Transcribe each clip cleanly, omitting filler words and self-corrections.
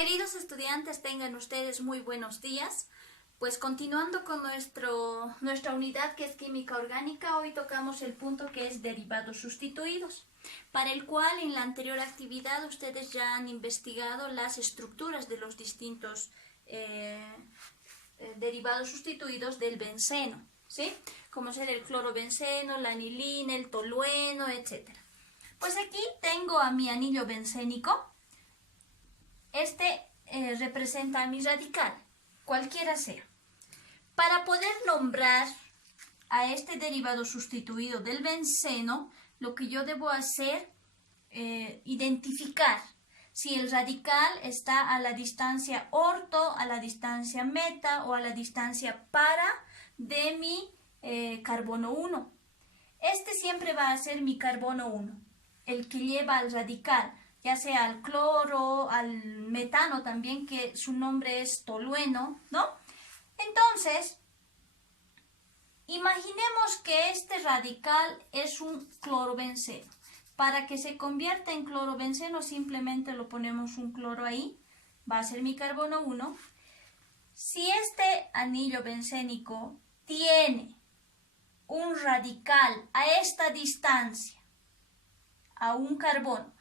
Queridos estudiantes, tengan ustedes muy buenos días. Pues continuando con nuestra unidad que es química orgánica, hoy tocamos el punto que es derivados sustituidos, para el cual en la anterior actividad ustedes ya han investigado las estructuras de los distintos derivados sustituidos del benceno, ¿sí? Como ser el clorobenceno, la anilina, el tolueno, etc. Pues aquí tengo a mi anillo bencénico. Este representa a mi radical, cualquiera sea. Para poder nombrar a este derivado sustituido del benceno, lo que yo debo hacer es identificar si el radical está a la distancia orto, a la distancia meta o a la distancia para de mi carbono 1. Este siempre va a ser mi carbono 1, el que lleva al radical, ya sea al cloro, al metano también, que su nombre es tolueno, ¿no? Entonces, imaginemos que este radical es un clorobenceno. Para que se convierta en clorobenceno simplemente lo ponemos un cloro ahí, va a ser mi carbono 1. Si este anillo bencénico tiene un radical a esta distancia, a un carbono,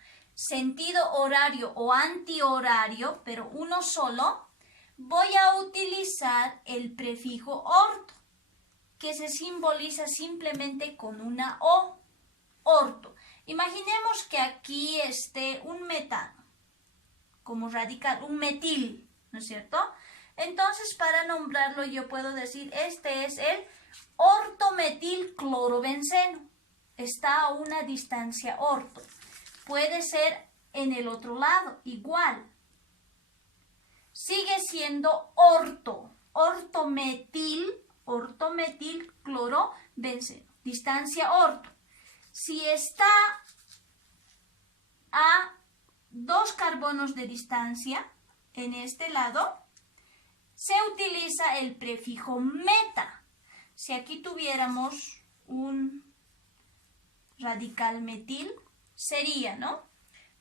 sentido horario o antihorario, pero uno solo, voy a utilizar el prefijo orto, que se simboliza simplemente con una O, orto. Imaginemos que aquí esté un metano como radical, un metil, ¿no es cierto? Entonces, para nombrarlo yo puedo decir, este es el ortometilclorobenceno. Está a una distancia orto. Puede ser en el otro lado, igual. Sigue siendo orto, ortometilclorobenceno, distancia orto. Si está a 2 carbonos de distancia, en este lado, se utiliza el prefijo meta. Si aquí tuviéramos un radical metil, sería, ¿no?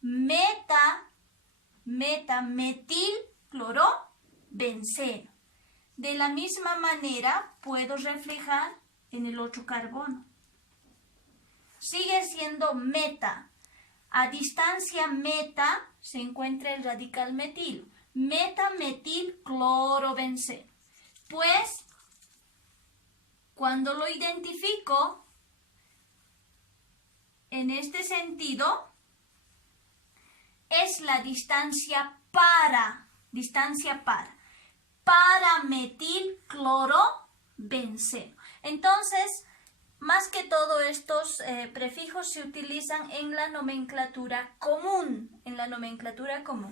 Metilclorobenceno. De la misma manera puedo reflejar en el otro carbono. Sigue siendo meta. A distancia meta se encuentra el radical metil. Metametilclorobenceno. Pues, cuando lo identifico en este sentido, es la distancia para metilclorobenceno. Entonces, más que todo estos prefijos se utilizan en la nomenclatura común,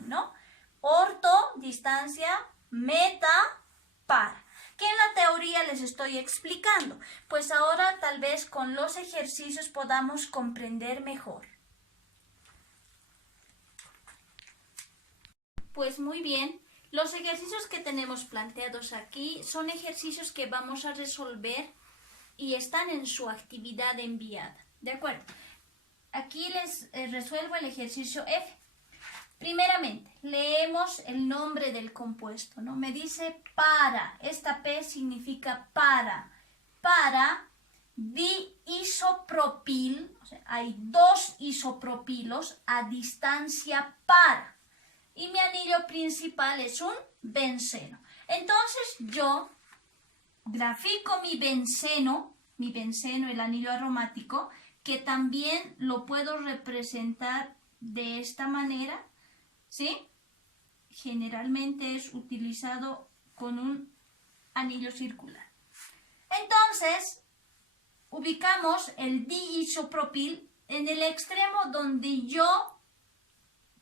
¿no? Orto, distancia, meta, para. Que en la teoría les estoy explicando. Pues ahora tal vez con los ejercicios podamos comprender mejor. Pues muy bien, los ejercicios que tenemos planteados aquí son ejercicios que vamos a resolver y están en su actividad enviada. ¿De acuerdo? Aquí les resuelvo el ejercicio F. Primeramente, leemos el nombre del compuesto, ¿no? Me dice para, esta P significa para diisopropil, o sea, hay 2 isopropilos a distancia para. Y mi anillo principal es un benceno. Entonces yo grafico mi benceno, el anillo aromático, que también lo puedo representar de esta manera, ¿sí? Generalmente es utilizado con un anillo circular. Entonces, ubicamos el diisopropil en el extremo donde yo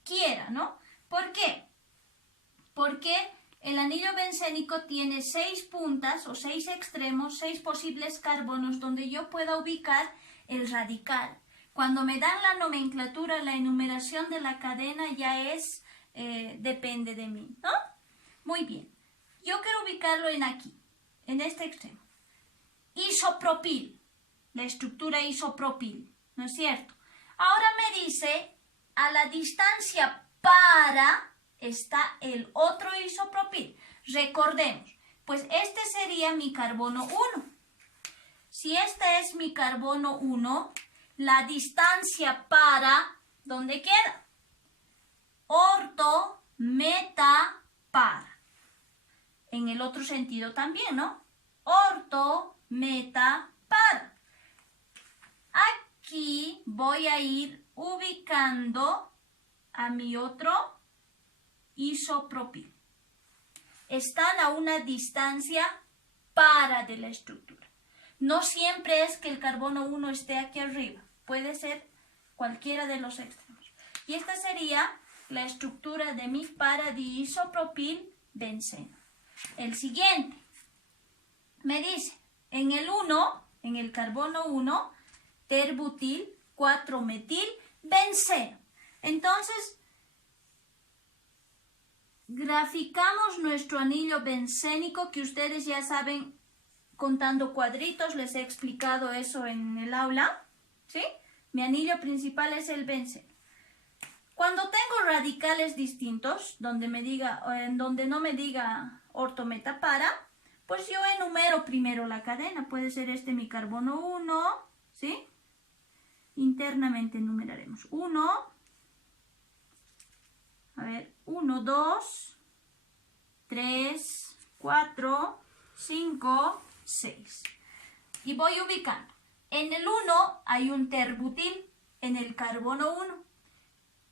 quiera, ¿no? ¿Por qué? Porque el anillo bencénico tiene 6 puntas o 6 extremos, 6 posibles carbonos donde yo pueda ubicar el radical. Cuando me dan la nomenclatura, la enumeración de la cadena ya es, depende de mí, ¿no? Muy bien. Yo quiero ubicarlo en aquí, en este extremo. Isopropil, la estructura isopropil, ¿no es cierto? Ahora me dice, a la distancia para está el otro isopropil. Recordemos, pues este sería mi carbono 1. Si este es mi carbono 1, la distancia para, ¿dónde queda? Orto, meta, par. En el otro sentido también, ¿no? Orto, meta, par. Aquí voy a ir ubicando a mi otro isopropil. Están a una distancia para de la estructura. No siempre es que el carbono 1 esté aquí arriba. Puede ser cualquiera de los extremos. Y esta sería la estructura de mi paradiisopropil benceno. El siguiente me dice, en el 1, en el carbono 1, terbutil, 4-metil, benceno. Entonces, graficamos nuestro anillo bencénico, que ustedes ya saben, contando cuadritos, les he explicado eso en el aula, ¿sí? Mi anillo principal es el benceno. Cuando tengo radicales distintos, donde no me diga orto, meta, para, pues yo enumero primero la cadena. Puede ser este mi carbono 1, ¿sí? Internamente enumeraremos 1, 1, 2, 3, 4, 5, 6. Y voy ubicando. En el 1 hay un terbutil, en el carbono 1.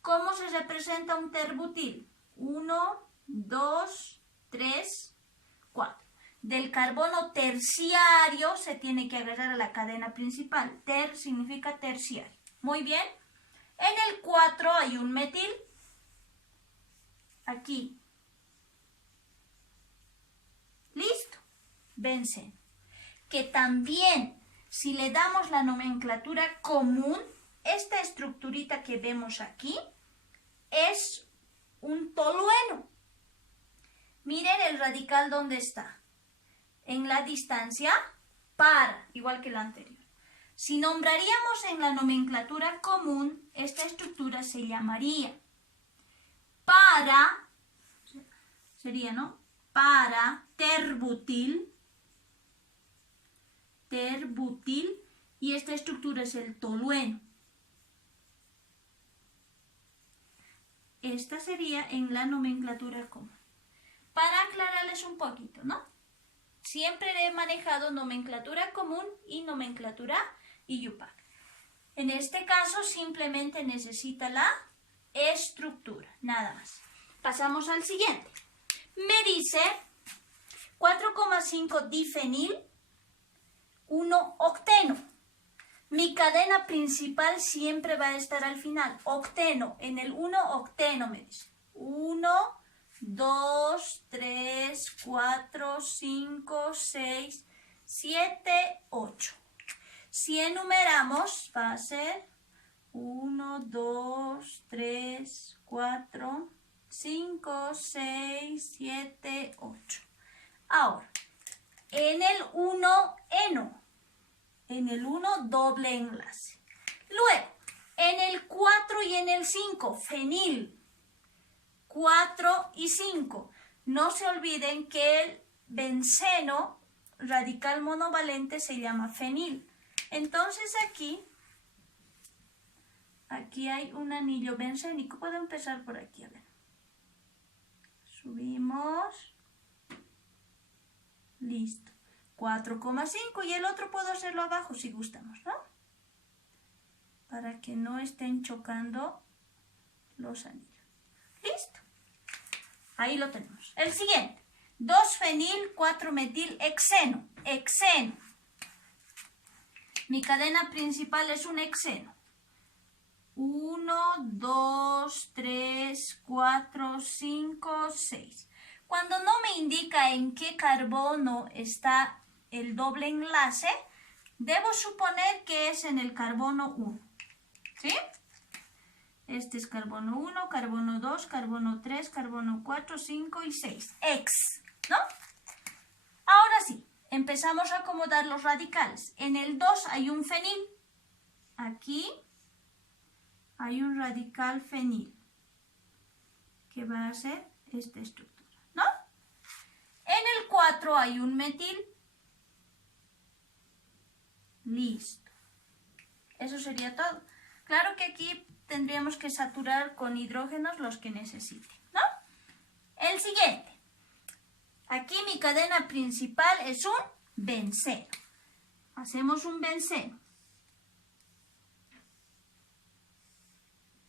¿Cómo se representa un terbutil? 1, 2, 3, 4. Del carbono terciario se tiene que agregar a la cadena principal. Ter significa terciario. Muy bien. En el 4 hay un metil. Aquí. Listo. Benceno. Que también, si le damos la nomenclatura común, esta estructurita que vemos aquí es un tolueno. Miren el radical dónde está. En la distancia par, igual que la anterior. Si nombraríamos en la nomenclatura común, esta estructura se llamaría para, sería, ¿no? Para terbutil, y esta estructura es el tolueno. Esta sería en la nomenclatura común. Para aclararles un poquito, ¿no? Siempre he manejado nomenclatura común y nomenclatura IUPAC. En este caso simplemente necesita la estructura, nada más. Pasamos al siguiente. Me dice 4,5 difenil, 1 octeno. Mi cadena principal siempre va a estar al final. Octeno, en el 1 octeno me dice. 1, 2, 3, 4, 5, 6, 7, 8. Si enumeramos, va a ser 1, 2, 3, 4, 5, 6, 7, 8. Ahora, en el 1 eno. En el 1 doble enlace. Luego, en el 4 y en el 5, fenil. 4 y 5. No se olviden que el benceno radical monovalente se llama fenil. Entonces aquí hay un anillo bencénico. Puedo empezar por aquí, a ver. Subimos. Listo. 4,5 y el otro puedo hacerlo abajo si gustamos, ¿no? Para que no estén chocando los anillos. Listo. Ahí lo tenemos. El siguiente. 2-fenil, 4-metil, hexeno. Hexeno. Mi cadena principal es un hexeno. 1, 2, 3, 4, 5, 6. Cuando no me indica en qué carbono está el doble enlace, debo suponer que es en el carbono 1. ¿Sí? Este es carbono 1, carbono 2, carbono 3, carbono 4, 5 y 6. Ex, ¿no? Ahora sí, empezamos a acomodar los radicales. En el 2 hay un fenil. Aquí hay un radical fenil. que va a ser esta estructura, ¿no? En el 4 hay un metil. Listo. Eso sería todo. Claro que aquí tendríamos que saturar con hidrógenos los que necesiten, ¿no? El siguiente. Aquí mi cadena principal es un benceno. Hacemos un benceno.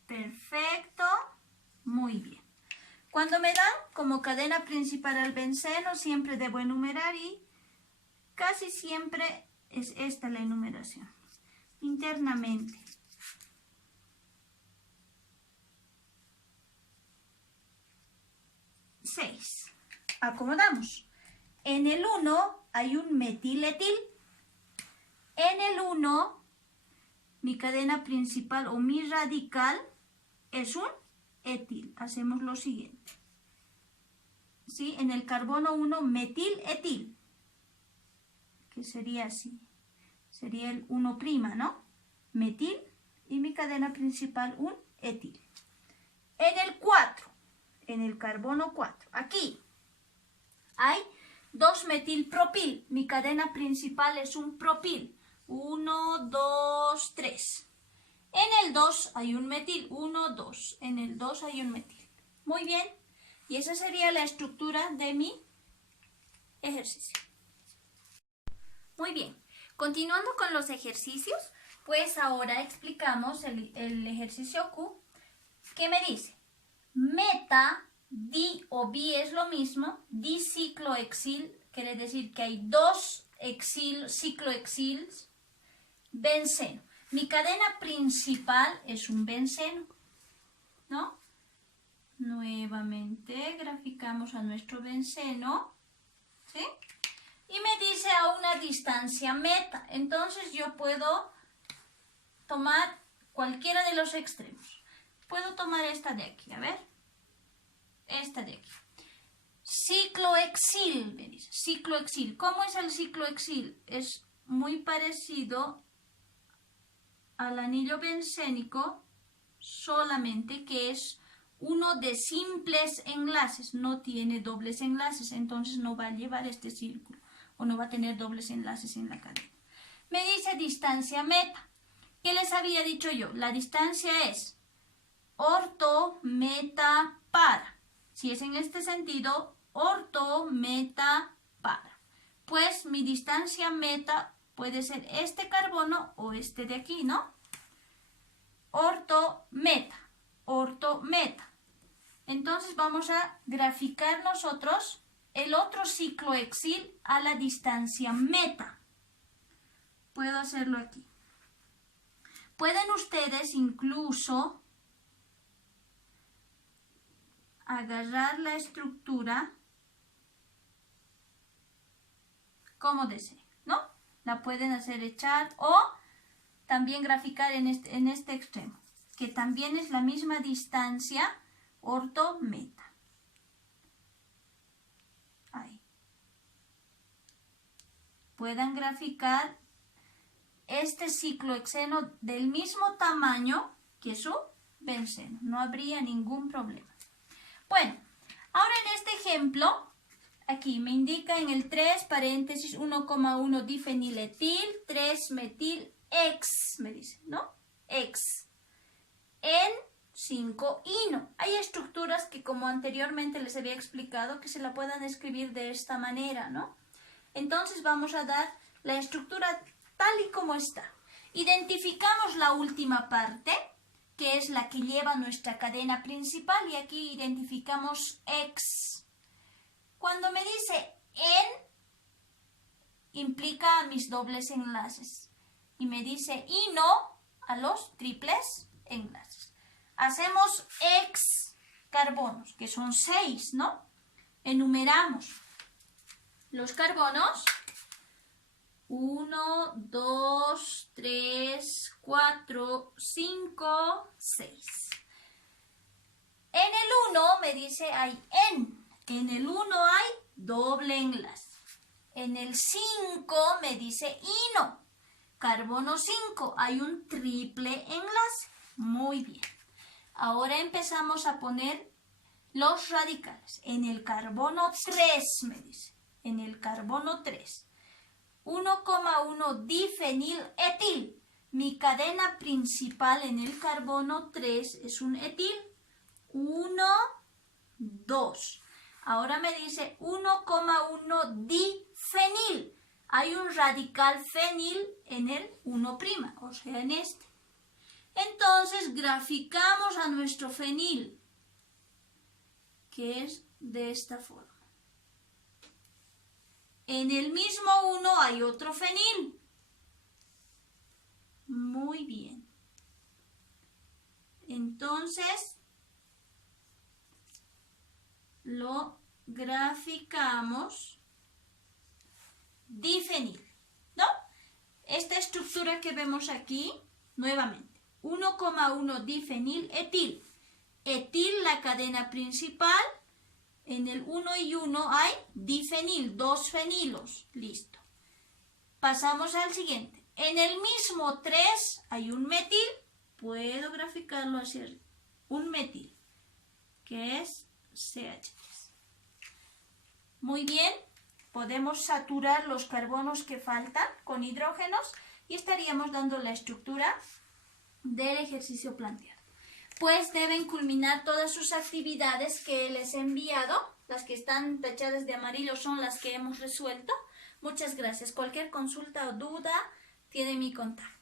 Perfecto. Muy bien. Cuando me dan como cadena principal al benceno, siempre debo enumerar y casi siempre es esta la enumeración. Internamente. Seis. Acomodamos. En el 1 hay un metiletil. En el 1, mi cadena principal o mi radical es un etil.'Hacemos lo siguiente. ¿Sí? En el carbono 1, metiletil. Que sería así. Sería el 1', ¿no? Metil y mi cadena principal un etil. En el 4, en el carbono 4, aquí hay 2-metilpropil. Mi cadena principal es un propil. 1, 2, 3. En el 2 hay un metil. 1, 2. En el 2 hay un metil. Muy bien. Y esa sería la estructura de mi ejercicio. Muy bien. Continuando con los ejercicios, pues ahora explicamos el ejercicio Q, que me dice meta, di o bi es lo mismo, diciclohexil, quiere decir que hay 2 ciclohexils, benceno. Mi cadena principal es un benceno, ¿no? Nuevamente graficamos a nuestro benceno, ¿sí? Y me dice a una distancia meta. Entonces yo puedo tomar cualquiera de los extremos. Puedo tomar esta de aquí, a ver. Esta de aquí. Ciclohexil, me dice. Ciclohexil. ¿Cómo es el ciclohexil? Es muy parecido al anillo bencénico, solamente que es uno de simples enlaces. No tiene dobles enlaces, entonces no va a llevar este círculo o no va a tener dobles enlaces en la cadena. Me dice distancia meta. ¿Qué les había dicho yo? La distancia es orto, meta, para. Si es en este sentido, orto, meta, para. Pues mi distancia meta puede ser este carbono o este de aquí, ¿no? Orto, meta. Orto, meta. Entonces vamos a graficar nosotros el otro ciclohexil a la distancia meta. Puedo hacerlo aquí. Pueden ustedes incluso agarrar la estructura como deseen, ¿no? La pueden hacer echar o también graficar en este extremo, que también es la misma distancia orto-meta. Ahí. Puedan graficar este ciclohexeno del mismo tamaño que su benceno. No habría ningún problema. Bueno, ahora en este ejemplo, aquí me indica en el 3, paréntesis, 1,1 difeniletil, 3-metil, X, me dice, ¿no? X. En 5-ino. Hay estructuras que, como anteriormente les había explicado, que se la puedan escribir de esta manera, ¿no? Entonces vamos a dar la estructura tal y como está. Identificamos la última parte, que es la que lleva nuestra cadena principal, y aquí identificamos X. Cuando me dice en, implica mis dobles enlaces. Y me dice y no a los triples enlaces. Hacemos X carbonos, que son 6, ¿no? Enumeramos los carbonos. 1, 2, 3, 4, 5, 6. En el 1 me dice hay en. En el 1 hay doble enlace. En el 5 me dice ino. Carbono 5, hay un triple enlace. Muy bien. Ahora empezamos a poner los radicales. En el carbono 3, me dice. En el carbono 3. 1,1 difeniletil. Mi cadena principal en el carbono 3 es un etil. 1, 2. Ahora me dice 1,1 difenil. Hay un radical fenil en el 1', o sea, en este. Entonces graficamos a nuestro fenil, que es de esta forma. En el mismo 1 hay otro fenil. Muy bien. Entonces lo graficamos difenil, ¿no? Esta estructura que vemos aquí, nuevamente, 1,1 difeniletil. Etil, la cadena principal. En el 1 y 1 hay difenil, 2 fenilos. Listo. Pasamos al siguiente. En el mismo 3 hay un metil. Puedo graficarlo así arriba. Un metil, que es CH3. Muy bien. Podemos saturar los carbonos que faltan con hidrógenos y estaríamos dando la estructura del ejercicio planteado. Pues deben culminar todas sus actividades que les he enviado. Las que están tachadas de amarillo son las que hemos resuelto. Muchas gracias. Cualquier consulta o duda tiene mi contacto.